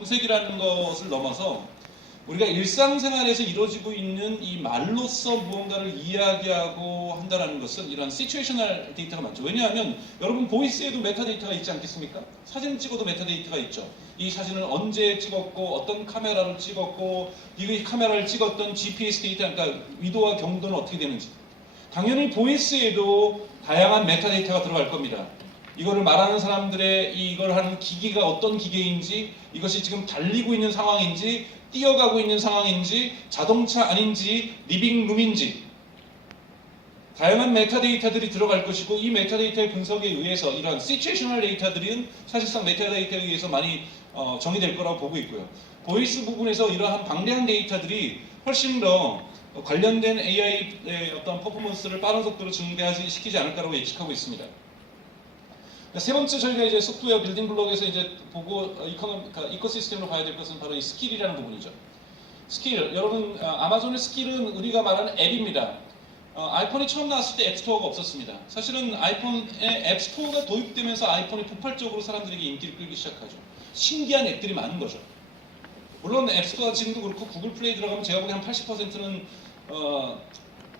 검색이라는 것을 넘어서 우리가 일상생활에서 이루어지고 있는 이 말로써 무언가를 이야기하고 한다는 것은 이런 시츄에이셔널 데이터가 많죠. 왜냐하면 여러분 보이스에도 메타데이터가 있지 않겠습니까? 사진 찍어도 메타데이터가 있죠. 이 사진을 언제 찍었고 어떤 카메라로 찍었고 이 카메라를 찍었던 GPS 데이터, 그러니까 위도와 경도는 어떻게 되는지. 당연히 보이스에도 다양한 메타데이터가 들어갈 겁니다. 이거를 말하는 사람들의 이걸 하는 기기가 어떤 기계인지, 이것이 지금 달리고 있는 상황인지, 뛰어가고 있는 상황인지, 자동차 아닌지, 리빙룸인지 다양한 메타데이터들이 들어갈 것이고, 이 메타데이터의 분석에 의해서 이러한 시츄에이셔널 데이터들은 사실상 메타데이터에 의해서 많이 정의될 거라고 보고 있고요. 보이스 부분에서 이러한 방대한 데이터들이 훨씬 더 관련된 AI의 어떤 퍼포먼스를 빠른 속도로 증대시키지 않을까라고 예측하고 있습니다. 세 번째 저희가 이제 소프트웨어 빌딩 블록에서 이제 보고 이코시스템으로 봐야 될 것은 바로 이 스킬이라는 부분이죠. 스킬, 여러분 아마존의 스킬은 우리가 말하는 앱입니다. 아이폰이 처음 나왔을 때 앱스토어가 없었습니다. 사실은 아이폰에 앱스토어가 도입되면서 아이폰이 폭발적으로 사람들에게 인기를 끌기 시작하죠. 신기한 앱들이 많은 거죠. 물론 앱스토어 지금도 그렇고 구글 플레이 들어가면 제가 보기엔 한 80%는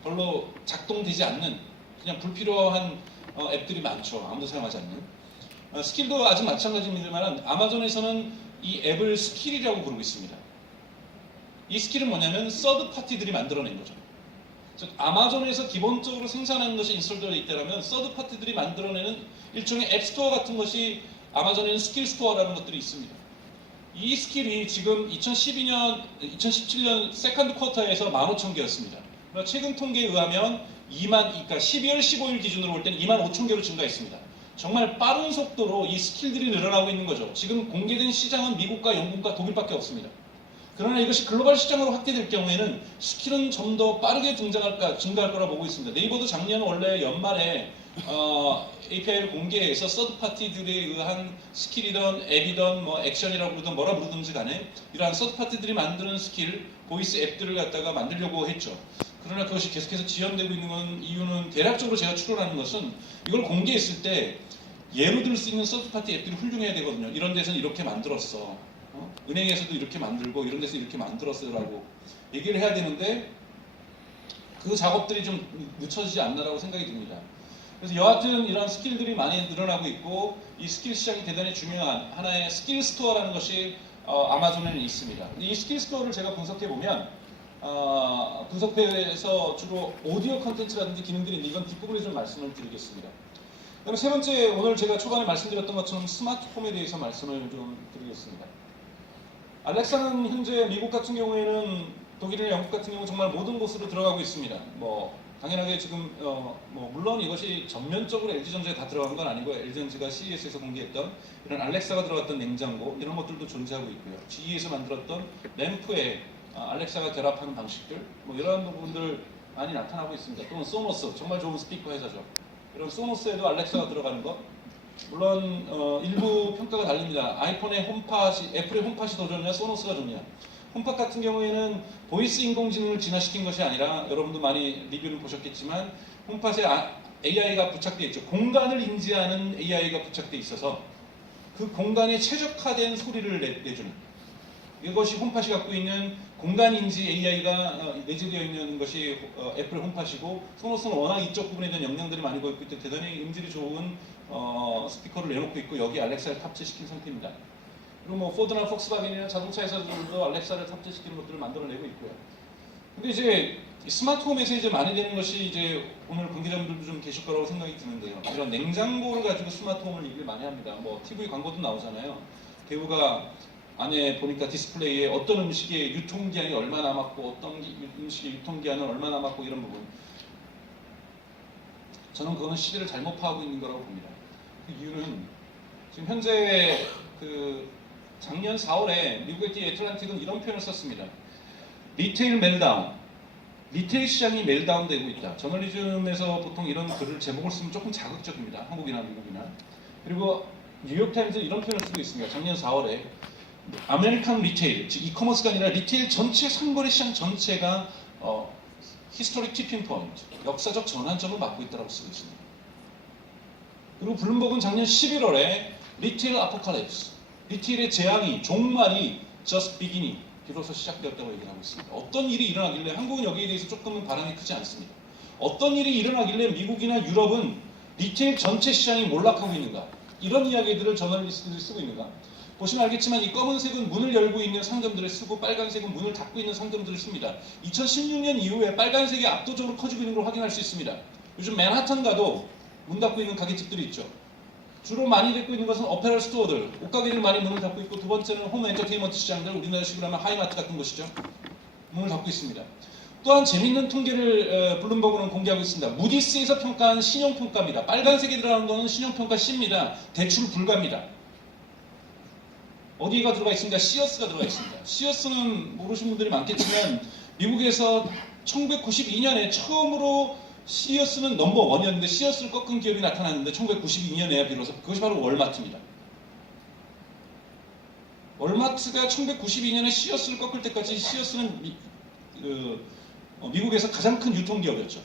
별로 작동되지 않는 그냥 불필요한 앱들이 많죠. 아무도 사용하지 않는. 스킬도 아직 마찬가지입니다만 아마존에서는 이 앱을 스킬이라고 부르고 있습니다. 이 스킬은 뭐냐면 서드 파티들이 만들어낸 거죠. 즉 아마존에서 기본적으로 생산하는 것이 인스톨되어 있다면 서드 파티들이 만들어내는 일종의 앱스토어 같은 것이 아마존에는 스킬 스토어라는 것들이 있습니다. 이 스킬이 지금 2017년 세컨드 쿼터에서 15,000개였습니다. 최근 통계에 의하면 그러니까 12월 15일 기준으로 볼 때는 25,000개로 증가했습니다. 정말 빠른 속도로 이 스킬들이 늘어나고 있는 거죠. 지금 공개된 시장은 미국과 영국과 독일밖에 없습니다. 그러나 이것이 글로벌 시장으로 확대될 경우에는 스킬은 좀 더 빠르게 증가할 거라 보고 있습니다. 네이버도 작년 원래 연말에 API를 공개해서 서드 파티들에 의한 스킬이든 앱이든 뭐 액션이라고 부르든 뭐라 부르든지 간에 이러한 서드 파티들이 만드는 스킬, 보이스 앱들을 갖다가 만들려고 했죠. 그러나 그것이 계속해서 지연되고 있는 건 이유는 대략적으로 제가 추론하는 것은 이걸 공개했을 때 예로 들 수 있는 서드 파티 앱들이 훌륭해야 되거든요. 이런 데서는 이렇게 만들었어. 은행에서도 이렇게 만들고 이런 데서 이렇게 만들었어라고 얘기를 해야 되는데 그 작업들이 좀 늦춰지지 않나라고 생각이 듭니다. 그래서 여하튼 이런 스킬들이 많이 늘어나고 있고 이 스킬 시장이 대단히 중요한 하나의 스킬 스토어라는 것이 아마존에는 있습니다. 이 스킬 스토어를 제가 분석해 보면 분석회에서 주로 오디오 컨텐츠라든지 기능들이 있는데 이건 뒷부분에 좀 말씀을 드리겠습니다. 그다음에 세 번째, 오늘 제가 초반에 말씀드렸던 것처럼 스마트홈에 대해서 말씀을 좀 드리겠습니다. 알렉사는 현재 미국 같은 경우에는 독일이나 영국 같은 경우 정말 모든 곳으로 들어가고 있습니다. 뭐 당연하게 지금 물론 이것이 전면적으로 LG전자에 다 들어간 건 아니고 LG전자가 CES에서 공개했던 이런 알렉사가 들어갔던 냉장고 이런 것들도 존재하고 있고요. GE에서 만들었던 램프에 알렉사가 결합하는 방식들 뭐 이런 부분들 많이 나타나고 있습니다. 또는 소노스, 정말 좋은 스피커 회사죠. 이런 소노스에도 알렉사가 들어가는 것 물론 일부 평가가 달립니다. 아이폰의 홈팟이, 애플의 홈팟이 더 좋냐, 소노스가 좋냐. 홈팟 같은 경우에는 보이스 인공지능을 진화시킨 것이 아니라 여러분도 많이 리뷰를 보셨겠지만 홈팟에 AI가 부착되어 있죠. 공간을 인지하는 AI가 부착되어 있어서 그 공간에 최적화된 소리를 내주는 이것이 홈팟이 갖고 있는 공간인지 AI가 내재되어 있는 것이 애플의 홈팟이고 소노스는 워낙 이쪽 부분에 대한 역량들이 많이 보였기 때문에 대단히 음질이 좋은 스피커를 내놓고 있고 여기 알렉사를 탑재시킨 상태입니다. 그리고 뭐 포드나 폭스바겐이나 자동차 회사들도 알렉사를 탑재시키는 것들을 만들어내고 있고요. 근데 이제 스마트홈에서 이제 많이 되는 것이 이제 오늘 관계자분들도 좀 계실 거라고 생각이 드는데요. 이런 냉장고를 가지고 스마트홈을 얘기를 많이 합니다. 뭐 TV 광고도 나오잖아요. 배우가 안에 보니까 디스플레이에 어떤 음식의 유통기한이 얼마 남았고 어떤 음식의 유통기한은 얼마 남았고 이런 부분 저는 그거는 시대를 잘못 파악하고 있는 거라고 봅니다. 그 이유는 지금 현재 작년 4월에 미국의 디 애틀란틱은 이런 표현을 썼습니다. 리테일 멜다운, 리테일 시장이 멜다운 되고 있다. 저널리즘에서 보통 이런 글을 제목을 쓰면 조금 자극적입니다. 한국이나 미국이나. 그리고 뉴욕타임즈는 이런 표현을 쓰고 있습니다. 작년 4월에 아메리칸 리테일, 즉 이커머스가 아니라 리테일 전체 상거래 시장 전체가 히스토릭 티핑 포인트, 역사적 전환점을 맞고 있다고 쓰고 있습니다. 그리고 블룸버그는 작년 11월에 리테일 아포칼립스, 리테일의 재앙이, 종말이 just beginning, 비로소 시작되었다고 얘기를 하고 있습니다. 어떤 일이 일어나길래, 한국은 여기에 대해서 조금은 바람이 크지 않습니다. 어떤 일이 일어나길래 미국이나 유럽은 리테일 전체 시장이 몰락하고 있는가? 이런 이야기들을 저널리스트들이 쓰고 있는가? 보시면 알겠지만 이 검은색은 문을 열고 있는 상점들을 쓰고 빨간색은 문을 닫고 있는 상점들을 씁니다. 2016년 이후에 빨간색이 압도적으로 커지고 있는 걸 확인할 수 있습니다. 요즘 맨하탄 가도 문 닫고 있는 가게집들이 있죠. 주로 많이 닫고 있는 것은 어페럴 스토어들, 옷가게들 많이 문을 닫고 있고, 두 번째는 홈 엔터테인먼트 시장들, 우리나라식으로 하면 하이마트 같은 곳이죠. 문을 닫고 있습니다. 또한 재밌는 통계를 블룸버그는 공개하고 있습니다. 무디스에서 평가한 신용평가입니다. 빨간색이 들어가는 것은 신용평가 C입니다. 대출 불가입니다. 어디가 들어가 있습니까? 시어스가 들어가 있습니다. 시어스는 모르시는 분들이 많겠지만 미국에서 1992년에 처음으로 시어스는 넘버원이었는데 시어스를 꺾은 기업이 나타났는데 1992년에야 비로소 그것이 바로 월마트입니다. 월마트가 1992년에 시어스를 꺾을 때까지 시어스는 미국에서 가장 큰 유통기업이었죠.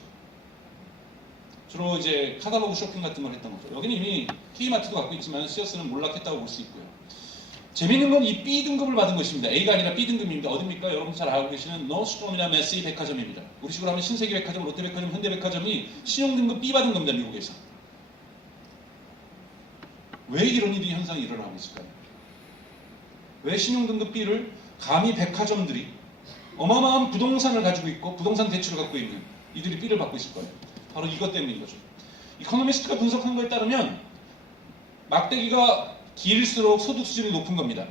주로 이제 카탈로그 쇼핑 같은 걸 했던 거죠. 여기는 이미 K마트도 갖고 있지만 시어스는 몰락했다고 볼 수 있고요. 재밌는 건 이 B등급을 받은 것입니다. A가 아니라 B등급입니다. 어딥니까? 여러분 잘 알고 계시는 노스트롬이나 메시 백화점입니다. 우리 식으로 하면 신세계 백화점, 롯데백화점, 현대백화점이 신용등급 B 받은 겁니다. 미국에서. 왜 이런 일이 현상이 일어나고 있을까요? 왜 신용등급 B를 감히 백화점들이 어마어마한 부동산을 가지고 있고 부동산 대출을 갖고 있는 이들이 B를 받고 있을 거예요. 바로 이것 때문인 거죠. 이코노미스트가 분석한 거에 따르면 막대기가 길수록 소득 수준이 높은 겁니다.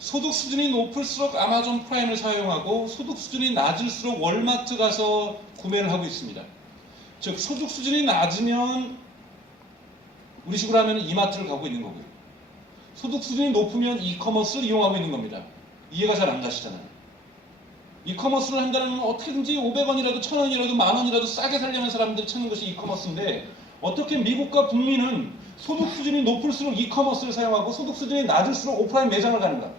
소득 수준이 높을수록 아마존 프라임을 사용하고 소득 수준이 낮을수록 월마트 가서 구매를 하고 있습니다. 즉 소득 수준이 낮으면 우리 식으로 하면 이마트를 가고 있는 거고요. 소득 수준이 높으면 이커머스를 이용하고 있는 겁니다. 이해가 잘 안 가시잖아요. 이커머스를 한다는 건 어떻게든지 500원이라도 1000원이라도 만원이라도 싸게 살려는 사람들이 찾는 것이 이커머스인데 어떻게 미국과 북미는 소득 수준이 높을수록 이커머스를 사용하고 소득 수준이 낮을수록 오프라인 매장을 가는가?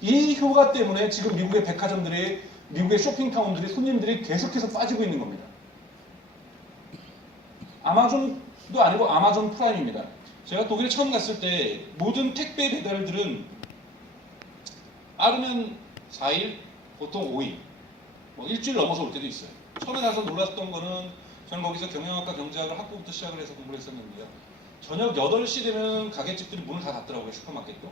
이 효과 때문에 지금 미국의 백화점들이, 미국의 쇼핑타운들이, 손님들이 계속해서 빠지고 있는 겁니다. 아마존도 아니고 아마존 프라임입니다. 제가 독일에 처음 갔을 때 모든 택배 배달들은 빠르면 4일, 보통 5일, 뭐 일주일 넘어서 올 때도 있어요. 처음에 가서 놀랐던 거는 저는 거기서 경영학과 경제학을 학부부터 시작을 해서 공부를 했었는데요. 저녁 8시 되면 가게집들이 문을 다 닫더라고요. 슈퍼마켓도.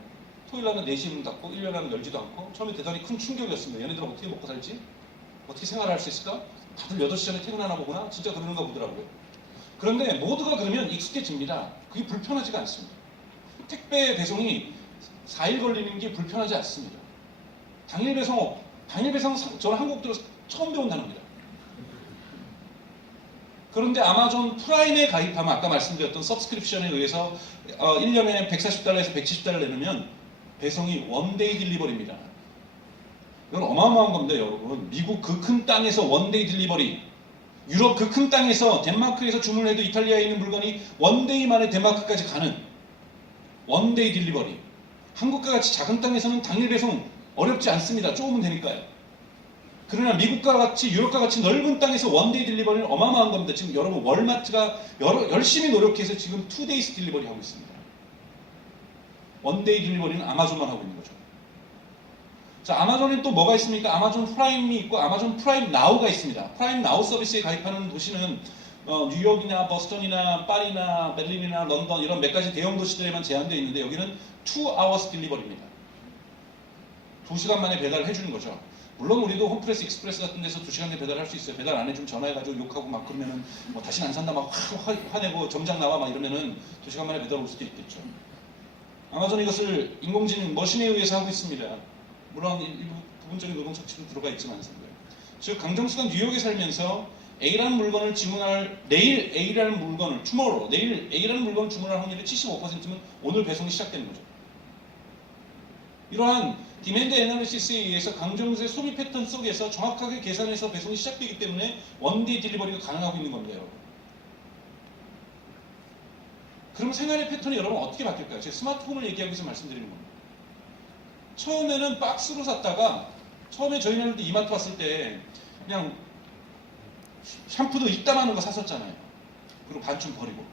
토요일 날은 4시에 문 닫고 일요일 날은 열지도 않고 처음에 대단히 큰 충격이었습니다. 얘네들은 어떻게 먹고 살지? 어떻게 생활할 수 있을까? 다들 8시 전에 퇴근하나 보구나? 진짜 그러는가 보더라고요. 그런데 모두가 그러면 익숙해집니다. 그게 불편하지가 않습니다. 택배 배송이 4일 걸리는 게 불편하지 않습니다. 당일 배송 저는 한국 들어서 처음 배운 단어입니다. 그런데 아마존 프라임에 가입하면 아까 말씀드렸던 서브스크립션에 의해서 1년에 140달러에서 170달러 내면 배송이 원데이 딜리버리입니다. 이건 어마어마한 겁니다, 여러분. 미국 그 큰 땅에서 원데이 딜리버리, 유럽 그 큰 땅에서 덴마크에서 주문을 해도 이탈리아에 있는 물건이 원데이 만에 덴마크까지 가는 원데이 딜리버리. 한국과 같이 작은 땅에서는 당일 배송 어렵지 않습니다. 조금은 되니까요. 그러나 미국과 같이 유럽과 같이 넓은 땅에서 원데이 딜리버리는 어마어마한 겁니다. 지금 여러분 월마트가 열심히 노력해서 지금 2days 딜리버리 하고 있습니다. 원데이 딜리버리는 아마존만 하고 있는 거죠. 자, 아마존엔 또 뭐가 있습니까? 아마존 프라임이 있고 아마존 프라임 나우가 있습니다. 프라임 나우 서비스에 가입하는 도시는 뉴욕이나 버스턴이나 파리나 베를린이나 런던 이런 몇 가지 대형 도시들에만 제한되어 있는데 여기는 2hours 딜리버리입니다. 2시간 만에 배달을 해주는 거죠. 물론 우리도 홈프레스 익스프레스 같은 데서 2시간 내에 배달할 수 있어요. 배달 안 해주면 전화해가지고 욕하고 막 그러면은 뭐 다시는 안 산다 막 화내고 점장 나와 막 이러면은 2시간 만에 배달 올 수도 있겠죠. 아마존 이것을 인공지능 머신에 의해서 하고 있습니다. 물론 일부 부분적인 노동 착취도 들어가 있지만 즉 강정수가 뉴욕에 살면서 A라는 물건을 주문할 내일 A라는 물건을 tomorrow 내일 A라는 물건을 주문할 확률이 75%면 오늘 배송이 시작되는 거죠. 이러한 디맨드 애널리시스에 의해서 강정수의 소비 패턴 속에서 정확하게 계산해서 배송이 시작되기 때문에 원데이 딜리버리가 가능하고 있는 겁니다, 여러분. 그럼 생활의 패턴이 여러분 어떻게 바뀔까요? 제가 스마트홈을 얘기하기 위해서 말씀드리는 겁니다. 처음에는 박스로 샀다가 처음에 저희는 이마트 왔을 때 그냥 샴푸도 이따만한 거 샀었잖아요. 그리고 반쯤 버리고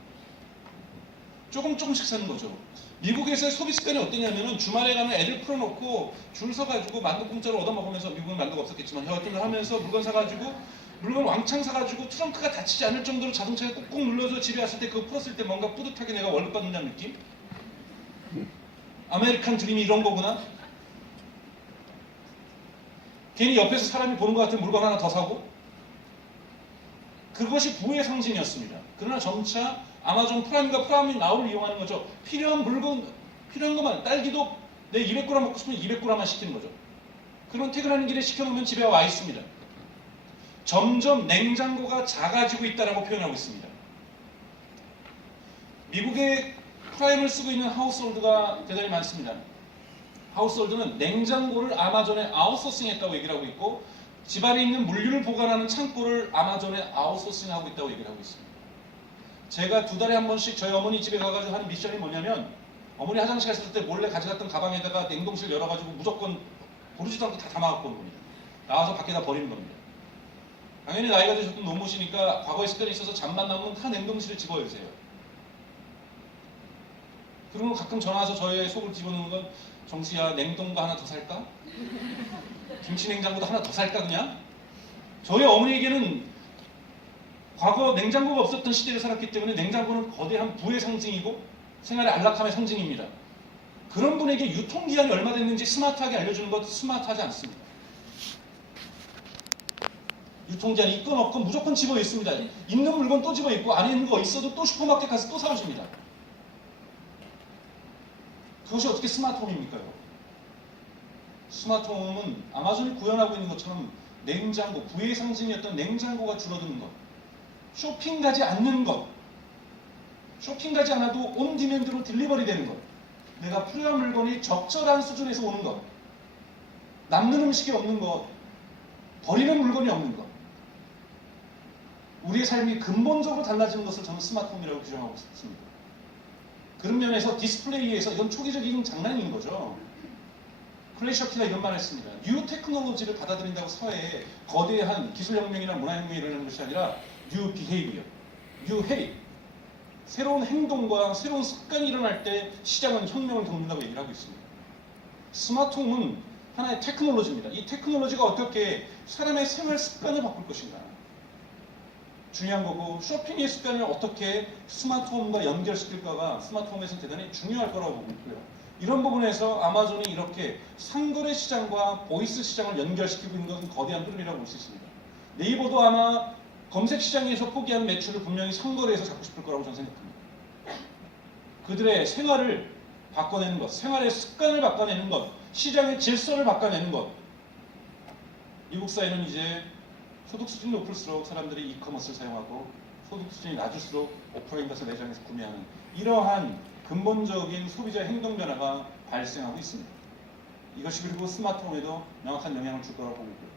조금씩 사는 거죠. 미국에서의 소비 습관이 어땠냐면은 주말에 가면 애들 풀어놓고 줄 서가지고 만두 공짜로 얻어먹으면서, 미국은 만두가 없었겠지만 혀같은 걸 하면서 물건 사가지고, 물건 왕창 사가지고 트렁크가 닫히지 않을 정도로 자동차에 꾹꾹 눌러서 집에 왔을 때 그거 풀었을 때 뭔가 뿌듯하게 내가 월급 받는다는 느낌? 아메리칸 드림이 이런 거구나? 괜히 옆에서 사람이 보는 것 같은 물건 하나 더 사고? 그것이 부의 상징이었습니다. 그러나 점차 아마존 프라임과 프라임 나우를 이용하는 거죠. 필요한 물건, 필요한 것만, 딸기도 내 200g 먹고 싶으면 200g만 시키는 거죠. 그런 퇴근하는 길에 시켜놓으면 집에 와 있습니다. 점점 냉장고가 작아지고 있다고 표현하고 있습니다. 미국의 프라임을 쓰고 있는 하우스홀드가 대단히 많습니다. 하우스홀드는 냉장고를 아마존에 아웃소싱했다고 얘기를 하고 있고, 집안에 있는 물류를 보관하는 창고를 아마존에 아웃소싱하고 있다고 얘기를 하고 있습니다. 제가 2달에 한 번씩 저희 어머니 집에 가가지고 하는 미션이 뭐냐면, 어머니 화장실 갔을 때 몰래 가져갔던 가방에다가 냉동실 열어가지고 무조건 고르지도 않고 다 담아갖고 오는 겁니다. 나와서 밖에다 버리는 겁니다. 당연히 나이가 드셨던 노모시니까 과거에 습관이 있어서 잠만 나오면 다 냉동실에 집어넣으세요. 그러면 가끔 전화 와서 저의 속을 집어넣는 건, 정수야 냉동고 하나 더 살까? 김치 냉장고도 하나 더 살까 그냥? 저희 어머니에게는 과거 냉장고가 없었던 시대를 살았기 때문에 냉장고는 거대한 부의 상징이고 생활의 안락함의 상징입니다. 그런 분에게 유통기한이 얼마 됐는지 스마트하게 알려주는 것 스마트하지 않습니다. 유통기한이 있건 없건 무조건 집어 있습니다. 있는 물건 또 집어 있고 안에 있는 거 있어도 또 슈퍼마켓 가서 또 사오십니다. 그것이 어떻게 스마트홈입니까? 스마트홈은 아마존이 구현하고 있는 것처럼 냉장고, 부의 상징이었던 냉장고가 줄어드는 것, 쇼핑 가지 않는 것, 쇼핑 가지 않아도 온 디맨드로 딜리버리 되는 것, 내가 필요한 물건이 적절한 수준에서 오는 것, 남는 음식이 없는 것, 버리는 물건이 없는 것, 우리의 삶이 근본적으로 달라지는 것을 저는 스마트홈이라고 규정하고 있습니다. 그런 면에서 디스플레이에서 이건 초기적인 장난인 거죠. 클레이 셔티가 이런 말을 했습니다. 뉴 테크놀로지를 받아들인다고 사회에 거대한 기술혁명이나 문화혁명이 일어나는 것이 아니라 뉴 비헤이비어, 뉴 헤이, 새로운 행동과 새로운 습관이 일어날 때 시장은 혁명을 겪는다고 얘기를 하고 있습니다. 스마트홈은 하나의 테크놀로지입니다. 이 테크놀로지가 어떻게 사람의 생활 습관을 바꿀 것인가 중요한 거고, 쇼핑의 습관을 어떻게 스마트홈과 연결시킬까가 스마트홈에서는 대단히 중요할 거라고 보고 있고요. 이런 부분에서 아마존이 이렇게 상거래 시장과 보이스 시장을 연결시키고 있는 것은 거대한 흐름이라고 볼 수 있습니다. 네이버도 아마 검색 시장에서 포기한 매출을 분명히 상거래에서 잡고 싶을 거라고 저는 생각합니다. 그들의 생활을 바꿔내는 것, 생활의 습관을 바꿔내는 것, 시장의 질서를 바꿔내는 것. 미국 사회는 이제 소득 수준이 높을수록 사람들이 이커머스를 사용하고, 소득 수준이 낮을수록 오프라인 가서 매장에서 구매하는 이러한 근본적인 소비자 행동 변화가 발생하고 있습니다. 이것이 그리고 스마트홈에도 명확한 영향을 줄 거라고 보고 있고요.